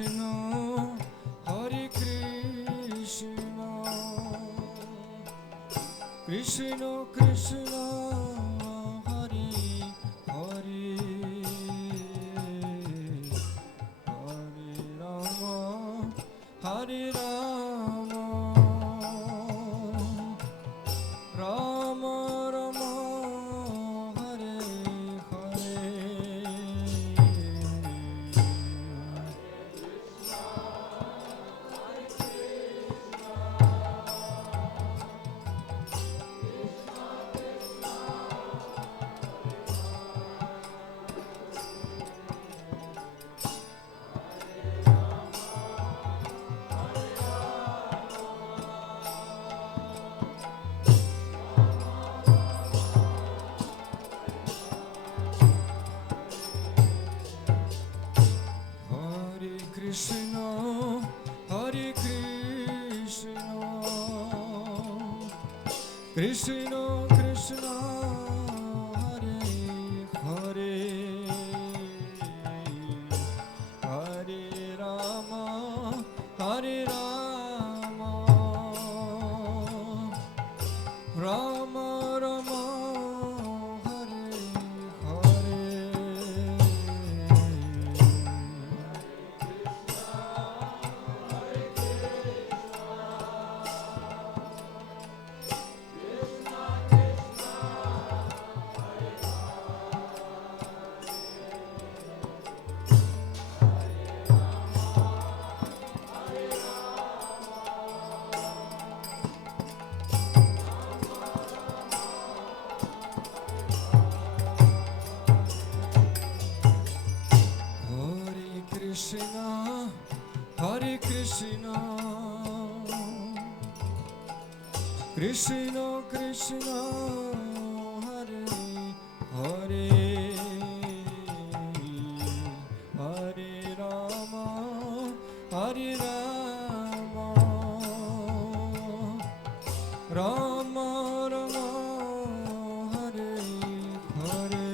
Krishna Hare Krishna Krishna Krishna Hare Hare Hare Ram Hare Ram Ram Ram Hare Hare Krishna Hare Krishna Krishna Krishna Hare Hare Hare Ram Hare Ram Ram Ram Hare Hare Krishna Hare Krishna Krishna Krishna Hare Hare Hare Ram Hare Ram Ram Ram Hare Hare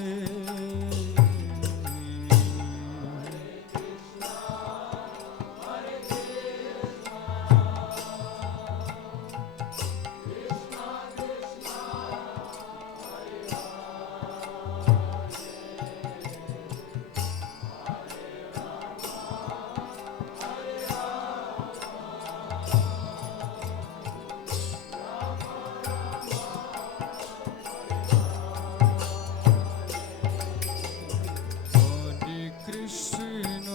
Krishna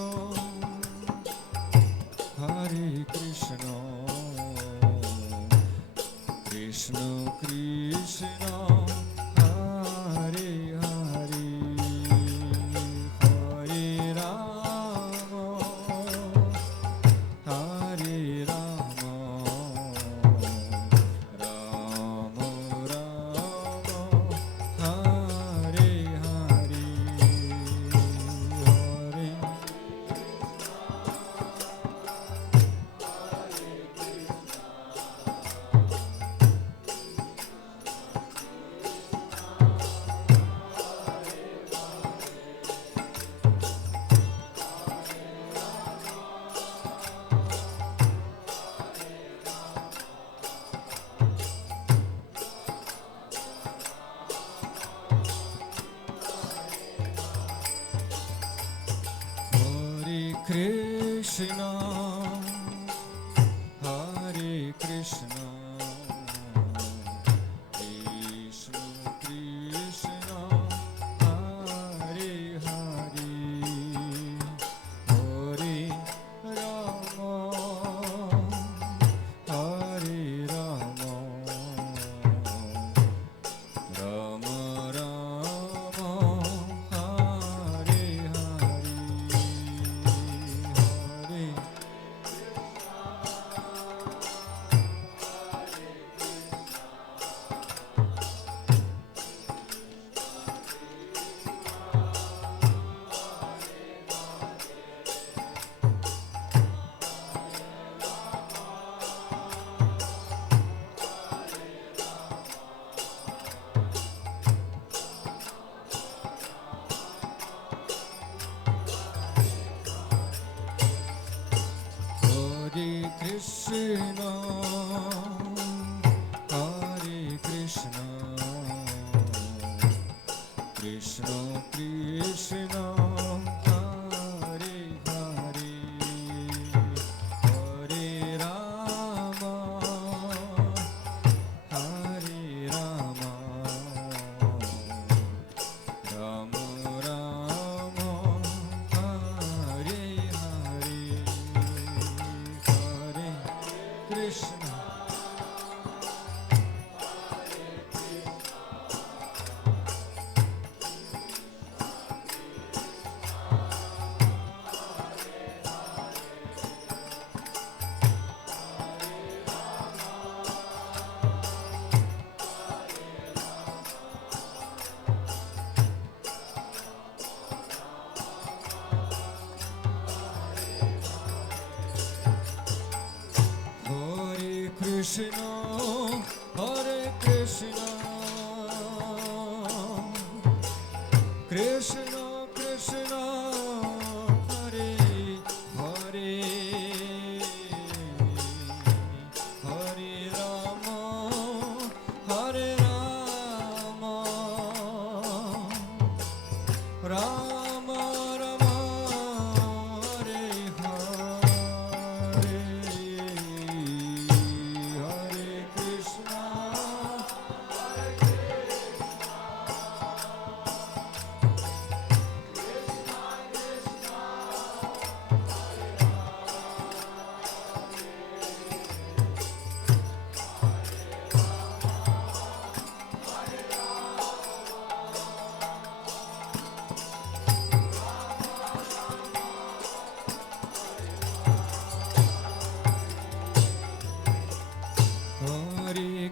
Hare Krishna Krishna Krishna Hare Hare Hare Ram Hare Ram Ram Ram Hare Hare Hare Krishna Hare Krishna Krishna Krishna Hare Hare Hare Ram Hare Ram Ram Ram Hare Hare Hare Krishna Krishna Hare Hare Hare Ram Hare Ram Ram Ram Hare Hare Hare Krishna Krishna, Hare Krishna, Krishna Krishna, Hare Hare, Hare Rama, Hare Rama, Rama Rama, Hare Hare.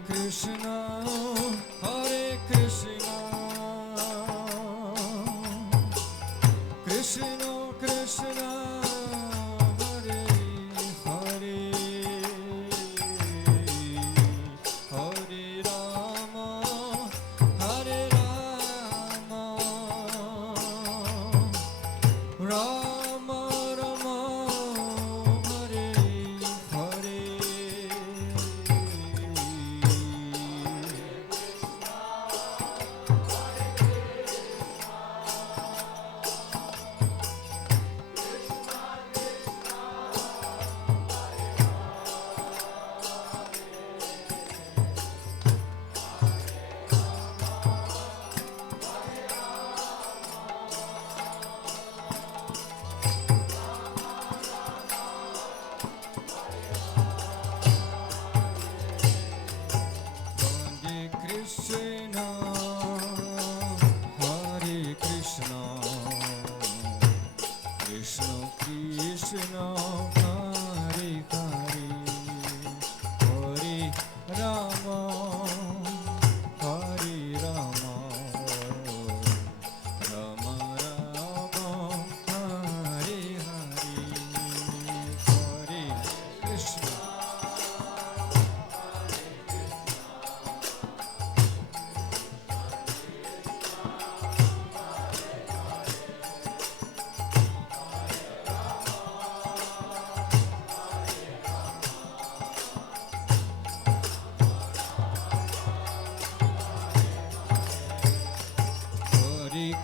Krishna, Hare Krishna, Krishna Krishna, Hare Hare, Hare Rama, Hare Rama, Rama Rama, Hare Hare. Krishna, Hare Krishna, Krishna Krishna, Hare Hare, Hare Rama, Hare Rama, Rama Rama, Hare Hare, Hare Krishna.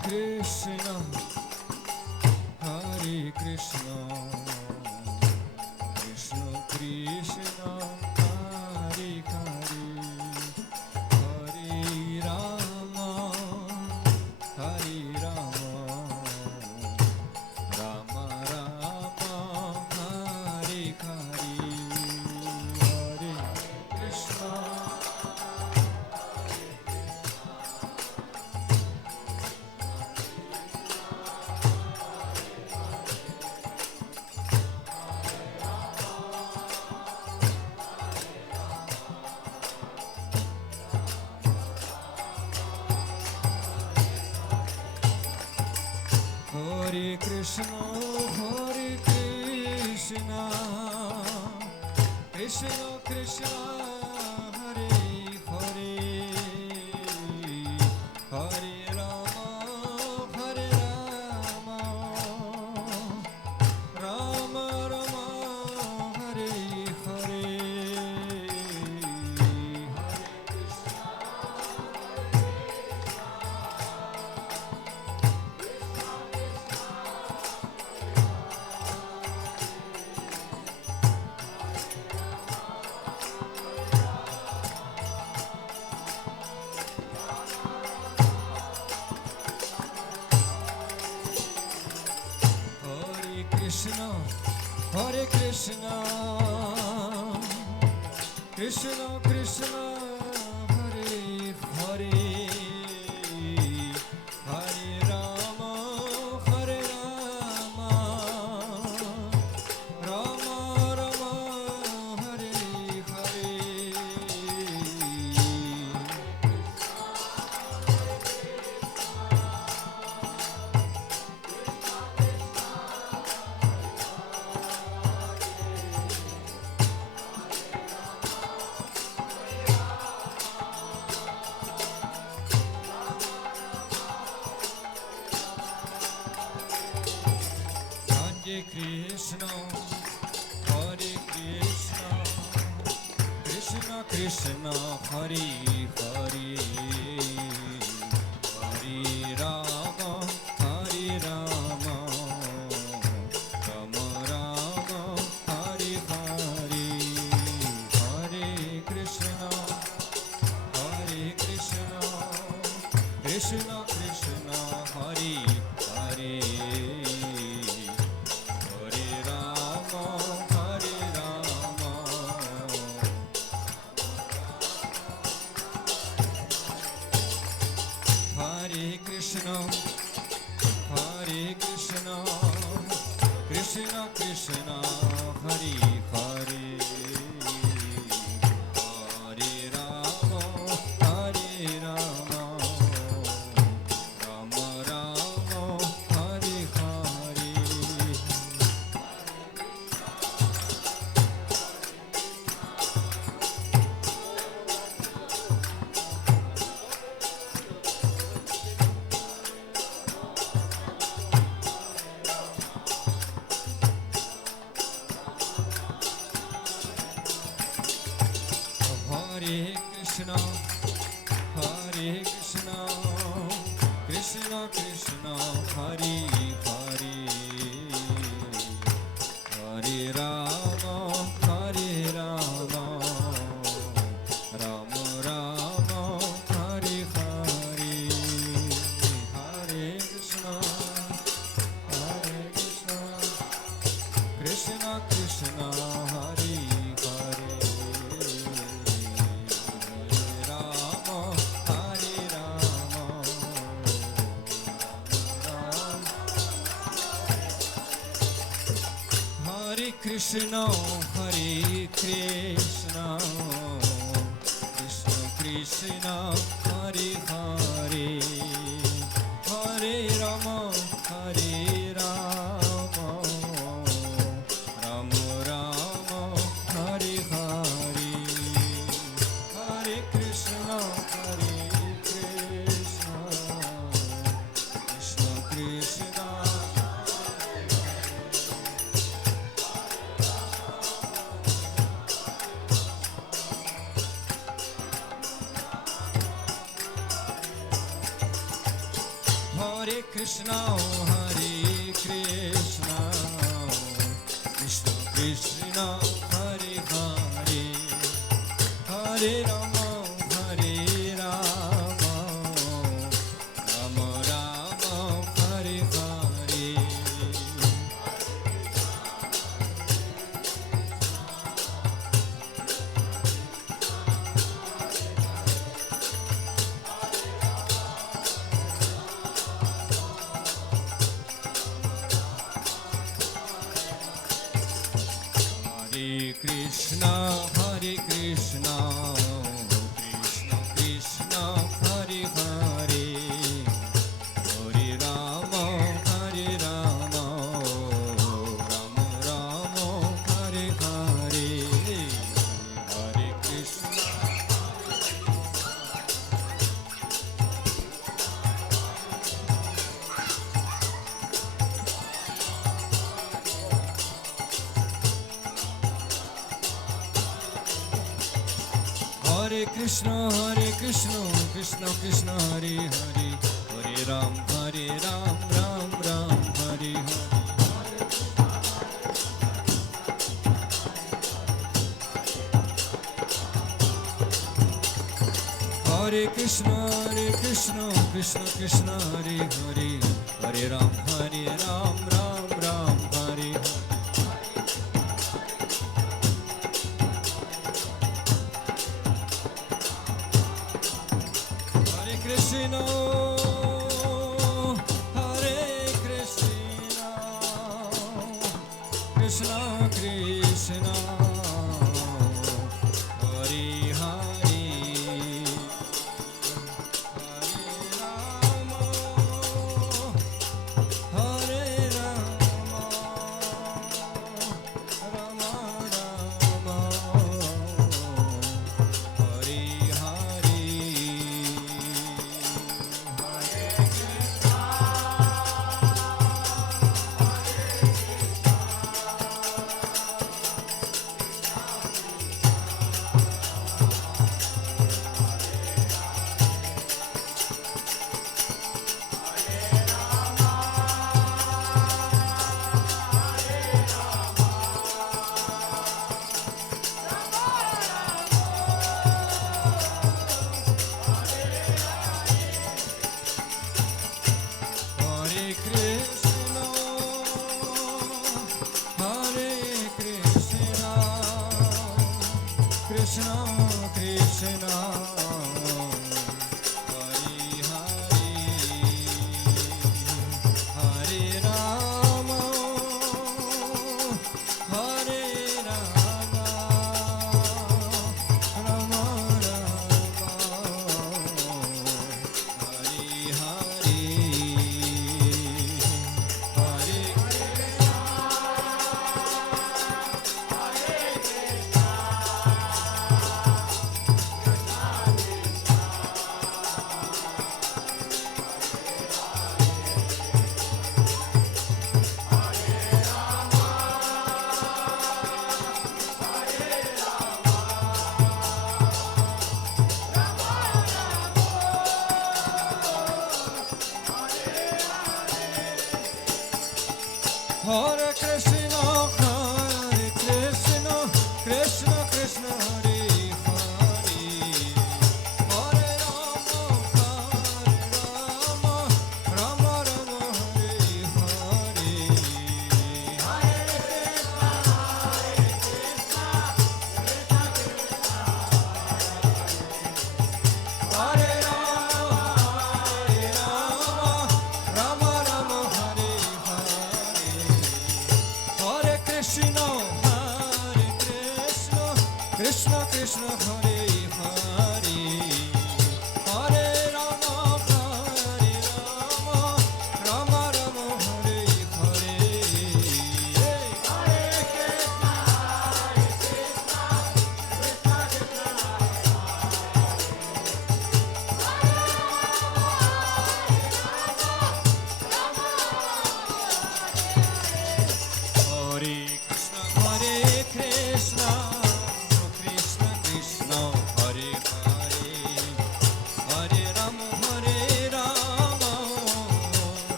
Krishna, Hare Krishna, Krishna Krishna, Hare Hare, Hare Rama, Hare Rama, Rama Rama, Hare Hare, Hare Krishna. Hare Krishna, Hare Krishna, Krishna Krishna, Hare Hare, Hare Rama, Hare Rama, Rama Rama, Hare Hare, Hare Krishna, Hare Krishna, Krishna Krishna, Hare Hare, Hare Rama, Hare Rama, Rama Rama, Hare Hare. Hare Krishna, Hare Krishna, Krishna Krishna, Hare Hare, Hare Rama, Hare Rama, Rama Rama, Hare Hare, Hare Krishna, Hare Krishna, Krishna Krishna, Hare Hare. Hare Krishna, Hare Krishna, Krishna Krishna, Hare Hare, Hare Rama, Hare Rama, Rama Rama, Hare Hare. Hare Krishna, Hare Krishna, Krishna Krishna, Hare Hare, Hare Rama, Hare Rama, Rama Rama, Hare Hare, Hare Krishna, Hare Krishna, Krishna Krishna, Hare Hare. Hare Krishna, Hare Krishna, Krishna Krishna, Hare Hare, Hare Rama, Hare Rama, Rama Rama, Hare Hare, Hare Krishna, Hare Krishna, Krishna Krishna. Hare Krishna, Hare Krishna, Krishna Krishna, Hare Hare, Hare Rama, Hare Rama, Rama Rama, Hare Hare. Hare Krishna, Hare Krishna, Krishna Krishna, Hare Hare, Hare Rama, Hare Rama, Rama Rama, Hare Hare, Hare Krishna. Hare Krishna, Hare Krishna, Krishna Krishna, Hare Hare, Hare Ram, Ram Ram, Hare Hare. Hare Krishna, Krishna Krishna, Hare Hare, Hare Ram, Ram Ram, Hare Hare. Hare Krishna, Krishna Krishna, Hare Hare, Hare Rama, Rama Rama, Hare Hare. Hare Rama, Rama Rama, Hare Hare. Hare Krishna, Krishna Krishna, Hare Hare, Hare Rama, Rama Rama, Hare Hare. Hare Krishna, Krishna Krishna, Hare Hare, Hare Rama,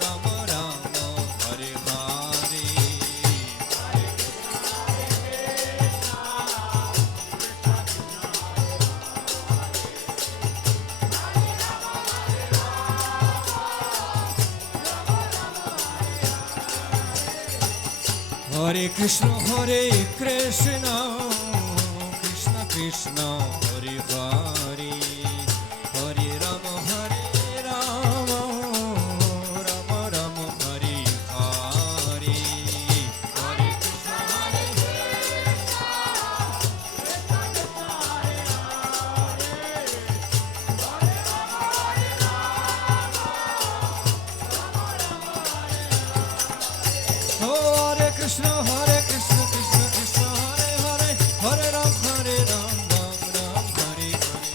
Rama Rama, Hare Hare. Hare Krishna, Krishna Krishna, Hare Hare, Hare Rama, Rama Rama, Hare Hare. Hare Krishna, Hare Krishna, Krishna Krishna, Hare Hare, Hare Ram, Ram Ram, Hare Hare.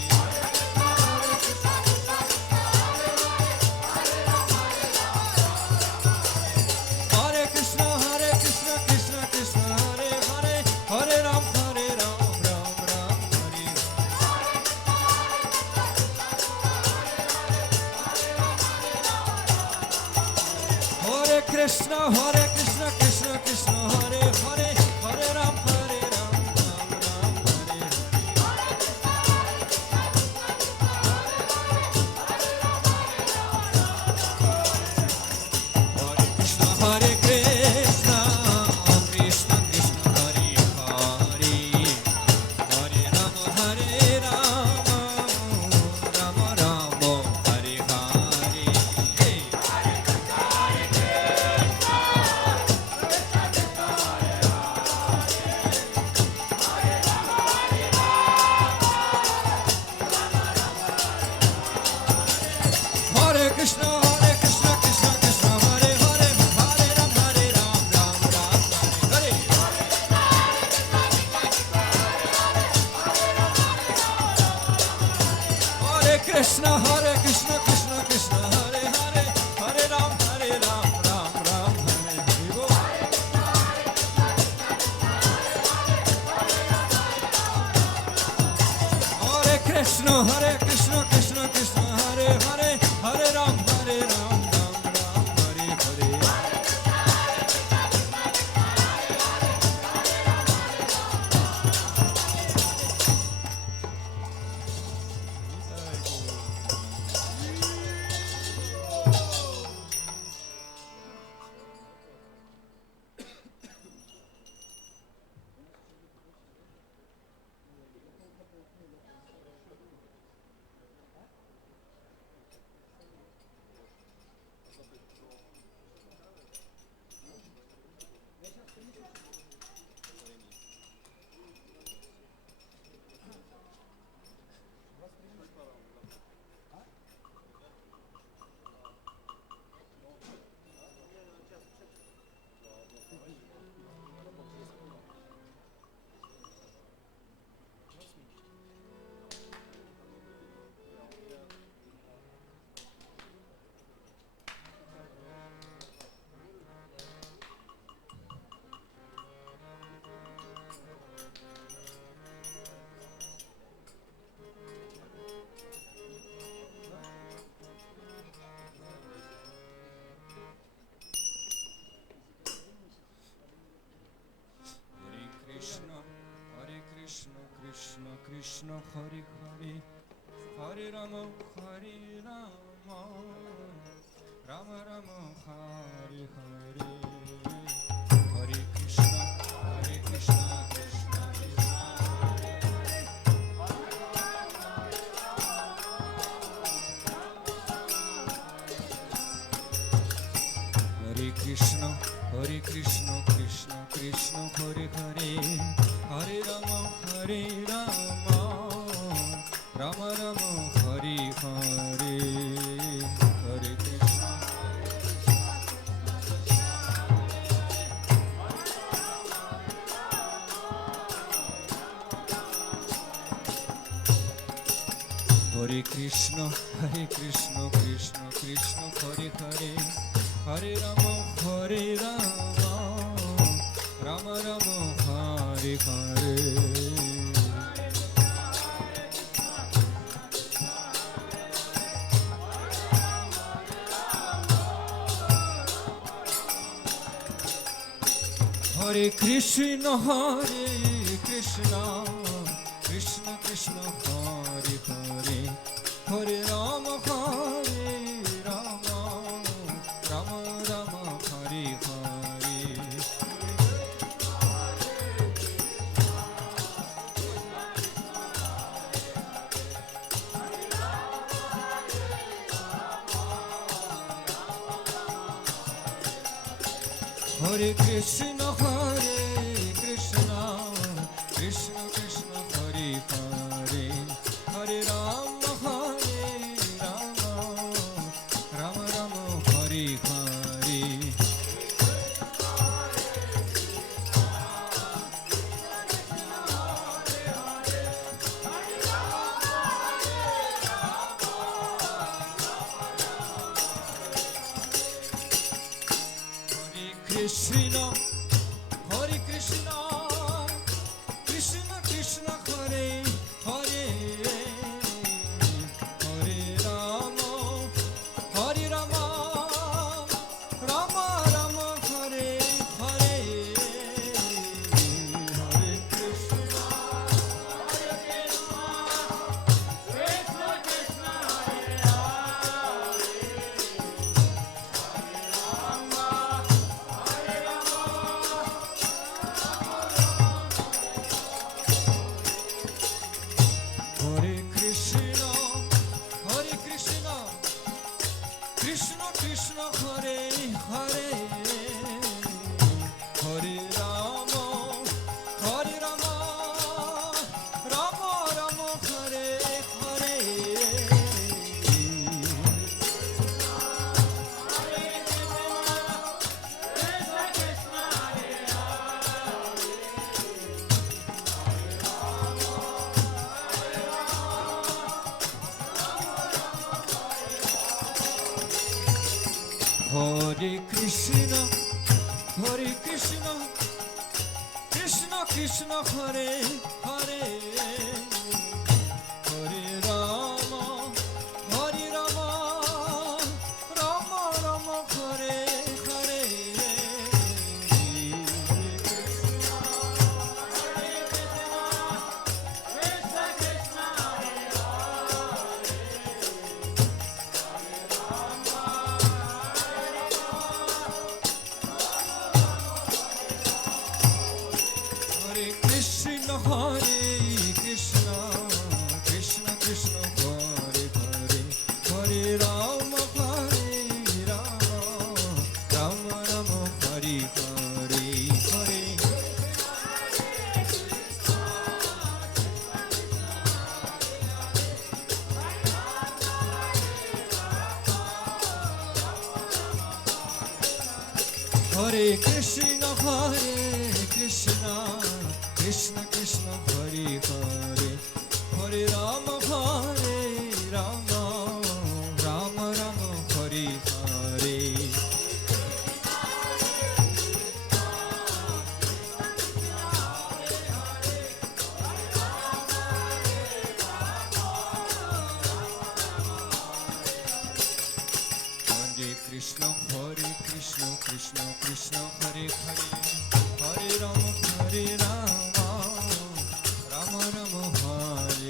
Hare Krishna, Krishna Krishna, Hare Hare, Hare Ram, Ram Ram, Hare Hare. Hare Krishna, Krishna Krishna, Hare Hare, Hare Ram, Ram Ram, Hare Hare. Hare Krishna, Krishna Krishna, Hare Hare, Hare Ram, Rama Rama, Hare Hare. Hare Krishna, Krishna Krishna, Hare Hare, Hare Ram, Ram Ram, Hare Hare. Hare Krishna, Krishna Krishna, Hare Hare, Hare Ram, Ram Ram, Hare Hare. Hare Krishna, Krishna Krishna, Hare Hare, Hare Ram, Ram Ram, Hare Hare. Krishna Hare Hare Hare Ram Ram Ram Hare Hare Hare Krishna Krishna Krishna Hare Krishna Krishna Krishna Hare Hare Hare Ram Ram Ram Hare Hare Hare Krishna Hare Krishna Krishna Krishna Hare Hare Hare Ram Ram Ram Hare Hare Hare Krishna Krishna Krishna Hare Hare Hare Ram Ram Ram Ram Hare Hare Hare Krishna Krishna Krishna Hare Hare Hare Ram Ram Ram Ram Hare Hare Krishna Krishna Krishna Hare Hare Hare Ram Ram Ram Hare Hare Hare Krishna Krishna Hare Hare Hare Ram Ram Ram Hare Hare Hare Krishna Krishna Hare Hare Hare Ram Ram Ram Hare Hare Krishna Hare Krishna Krishna Hare Hare Hare Ram Ram Ram Hare Hare Hare Hare Krishna Krishna Krishna Hare Hare Hare Ram Ram Ram Hare Hare Hare Krishna Krishna Hare Hare Hare Ram Ram Ram Hare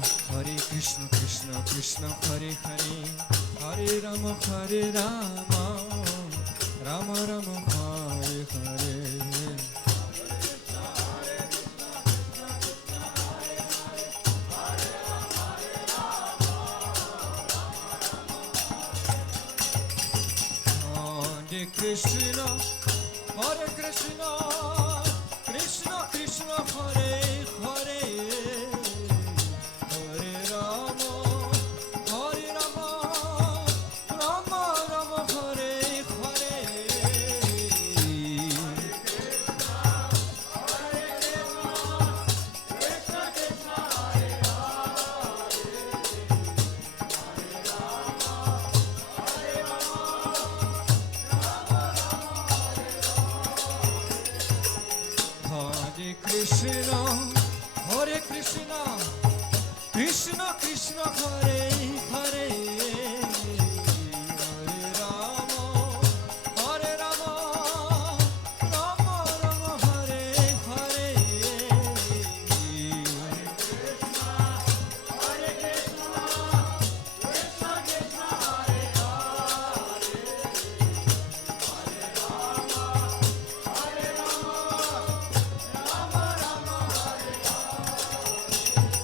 Hare Krishna, Krishna Krishna, Hare Hare, Hare Rama, Rama Rama, Hare Hare. Hare Krishna, Hare Krishna, Krishna Krishna, Hare Hare, Hare Rama, Rama Rama, Hare Hare. Hare Krishna, Hare Krishna, Krishna Krishna, Hare Hare, Hare Rama, Rama Rama, Hare Hare.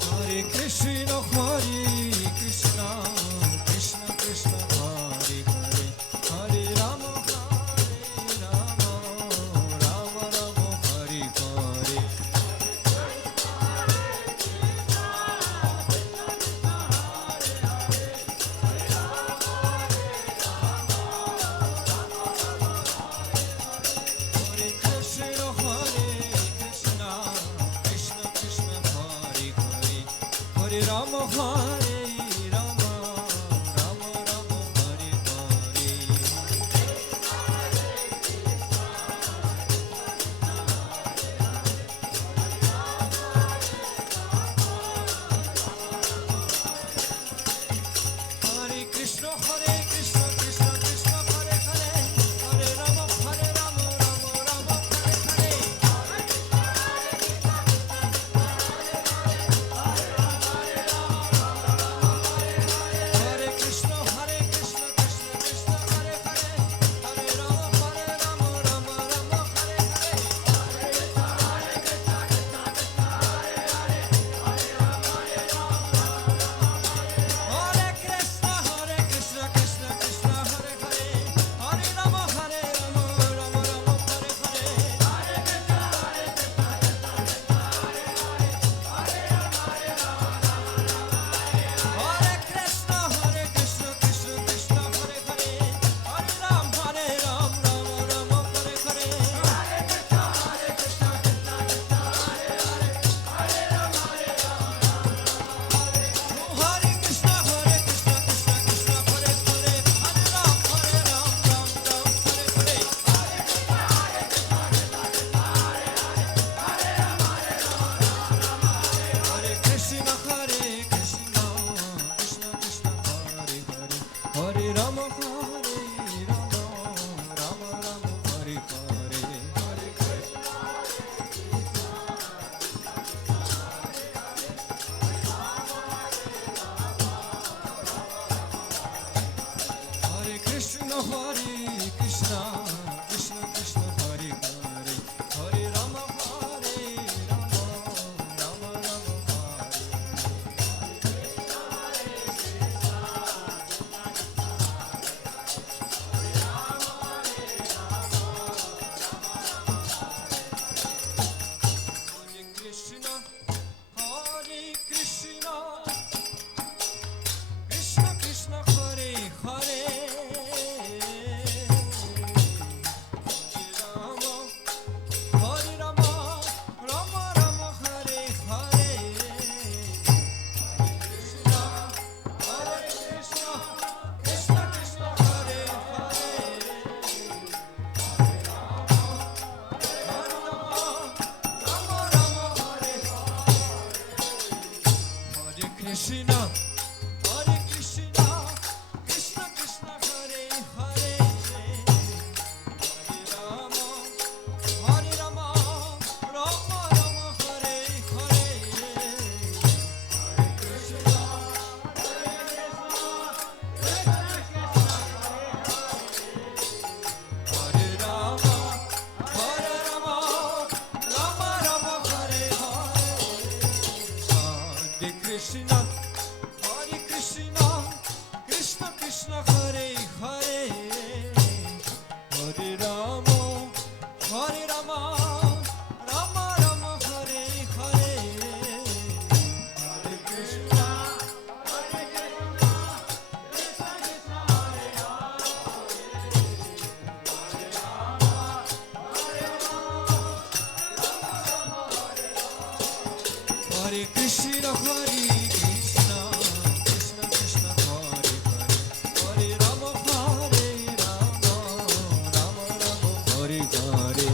Hare Krishna, Hare Krishna, Krishna Krishna, Hare Hare, Hare Rama, Rama Rama, Hare Hare. Hare Krishna, Hare Krishna, Krishna Krishna, Hare Hare, Hare Rama, Rama Rama, Hare Hare. Hare Krishna, Hare Krishna, Krishna Krishna, Hare Hare, Hare Rama, Rama Rama, Hare Hare. Hare Krishna Krishna Krishna Hare Hare, Hare Rama Rama Rama Hare Hare.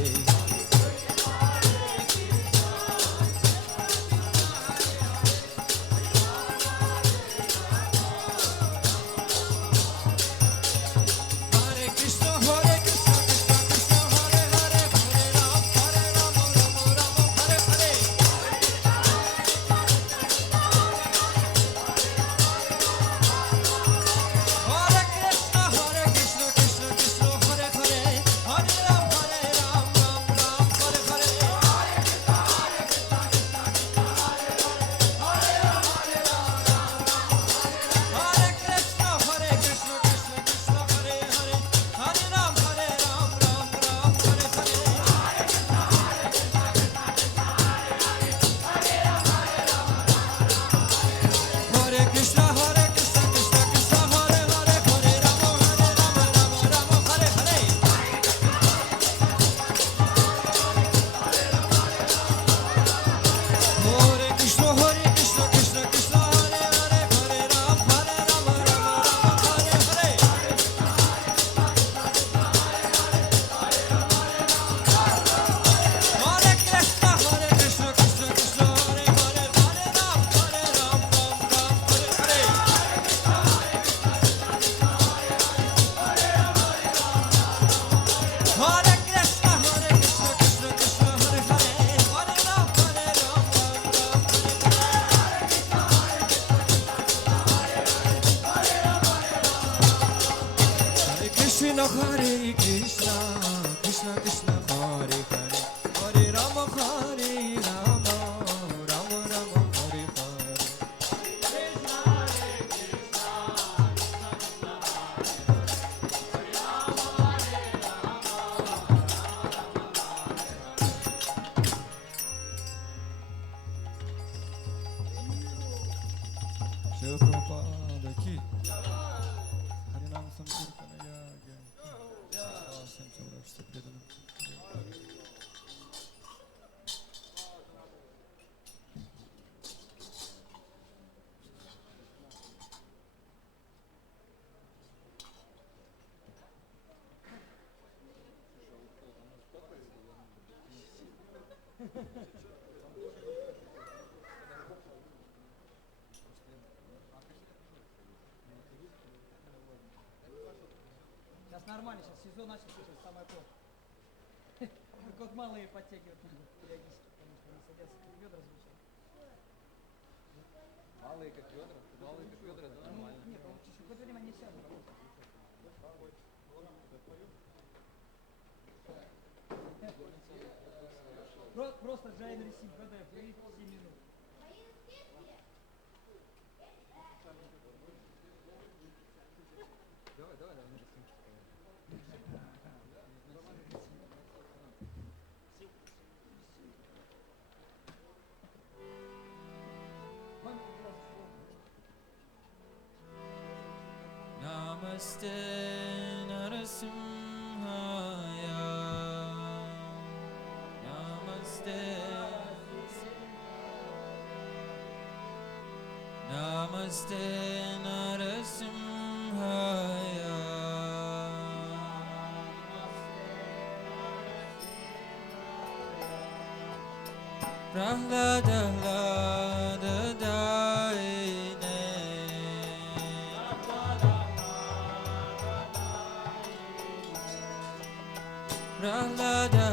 Hare Krishna Krishna Krishna Hare Hare, Hare Rama Rama Rama Hare Hare. Hare Krishna Krishna Krishna Hare Hare, Hare Rama Ram Hare Hare. Hare Krishna Krishna Krishna Hare Hare, Hare Rama Ram Hare Hare. Hare Krishna Krishna Krishna Hare Hare, Hare Rama Rama Hare Hare. Hare Krishna Krishna Krishna Hare Hare, Hare Rama Hare Hare. Hare Krishna Krishna Krishna Hare Hare, Hare Rama Hare Hare. Hare Krishna Krishna Krishna Hare Hare, Hare Rama Hare Hare Krishna Krishna Krishna Hare Hare, Hare Rama Rama Hare Hare. Шрила Прабхупада ки Харинам Sankirtana Yagya. Всем собравшимся преданным. Сейчас нормально, сейчас сезон начался, сейчас самое то. Только вот малые подтягивают периодически, потому что они садятся, как ведра звучат. Малые как ведра, это нормально. Нет, ну, через какое-то время они сядут. Просто Джайн Ресим, когда я при 7 минут. Давай, на рисунке. Namaste Narasimhaya. Namaste. Namaste Narasimhaya. Prahlada Daine. Prahlada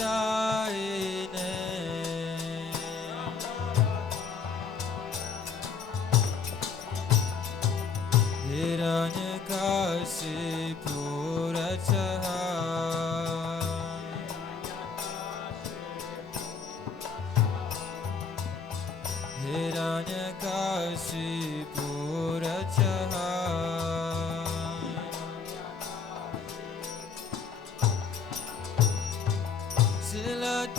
Daine. Hiranyakashipu Rachaha. Hiranyakashipu Rachaha.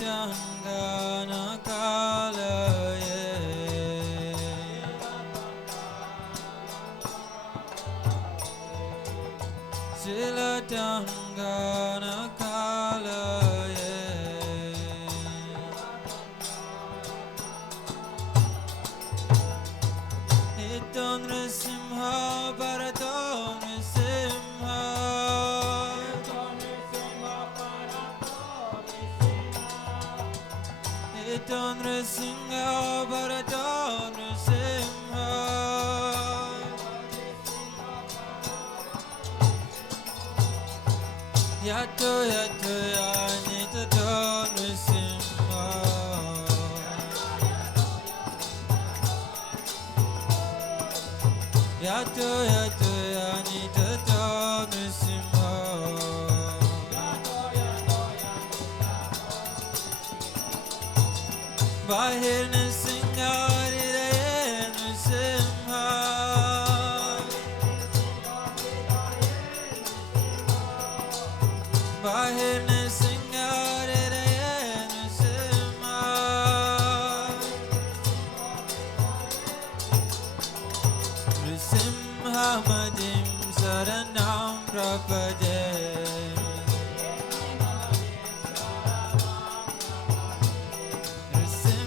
Silatangana Kalaye. Silatangana Kalaye. Ito Nrsimha Bharata Nrsimha Yato Yato Yanita Nrsimha Yato Yato Yanita Nrsimha Bahir Nrsimha Hridaye Nrsimha Bahir Nrsimha Hridaye Nrsimha Nrsimha Madim Saranam Prapade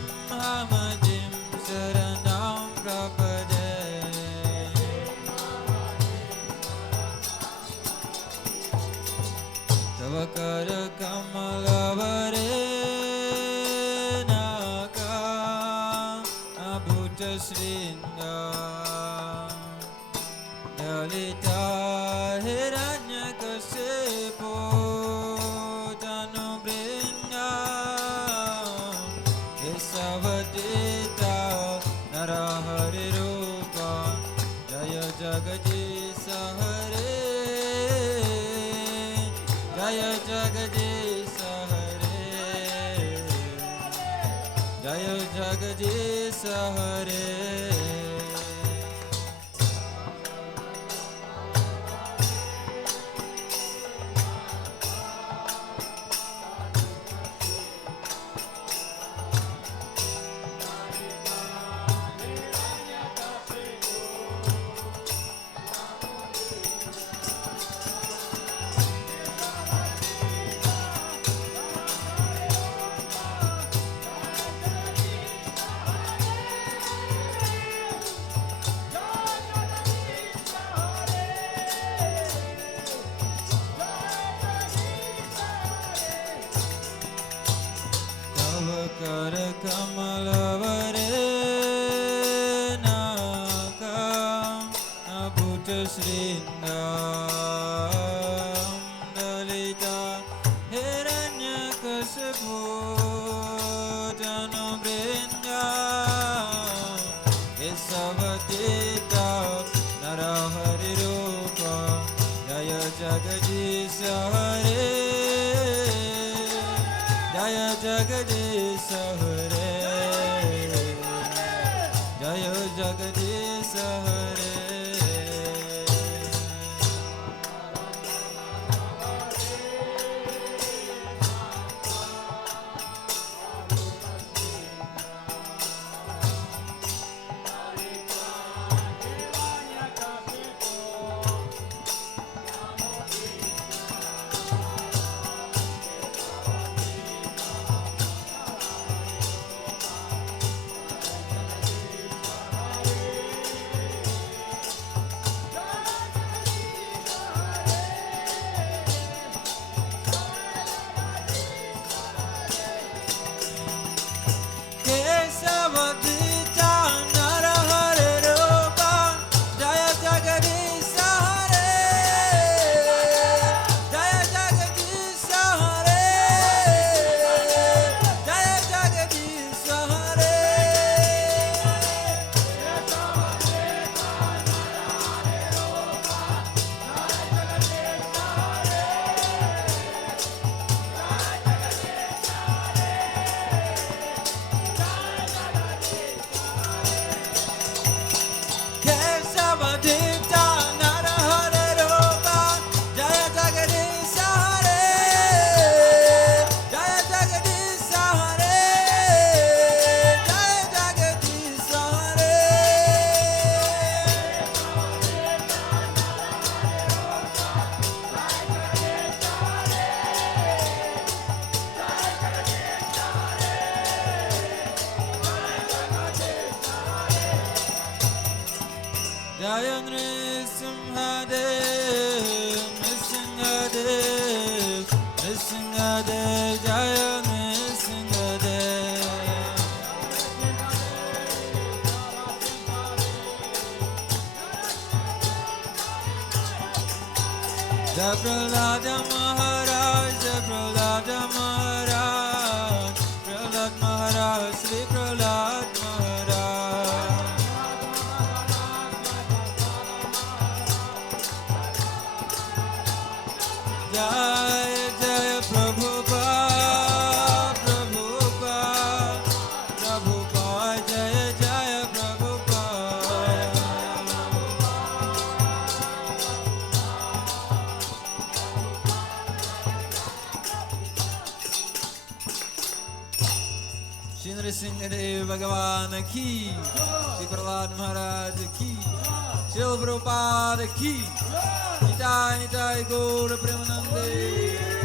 Nrsimhamadim Saranam Prapade Tavakara Kamalavare Naka Abhuta Sringa Dalita Hiranyakasipo Tanubringa Kesavadita Narahari Rupa Jaya Jagadisa Hare Jaya Jagadisa Hare Jaya Jagadisa Hare Kar Kamalavare Naka Abhuta Sringam Dalita Hiranyakasipu Tanubringa Kesavadita Narahari Rupa Jaya Jagadisa Hare Jaya Jagadisa Hare Jaya Jagadisa Hare Kesavadita Narahari Rupa Jaya Jagadisa Hare Jaya Jagadisa Hare Jaya Jagadisa Hare Kesavadita Narahari Rupa Jaya Jagadisa Hare Jaya Jagadisa Hare Jaya Jagadisa Hare Jaya Nrsimha Dev Nrsimha Dev Nrsimha Dev Jaya Nrsimha Dev Prahlad Maharaj, Jai Prahlad Maharaj, Prahlad Maharaj, Shri Prahlad Maharaj. Jai Jai Prabhupada, Prabhupada, Prabhupada, Jai Jai Prabhupada. Shri Nrsimhadev Bhagavan ki, Shri Prahlad Maharaj ki, Shri Prabhupada ki, Nitai Nitai Gaura Premanande.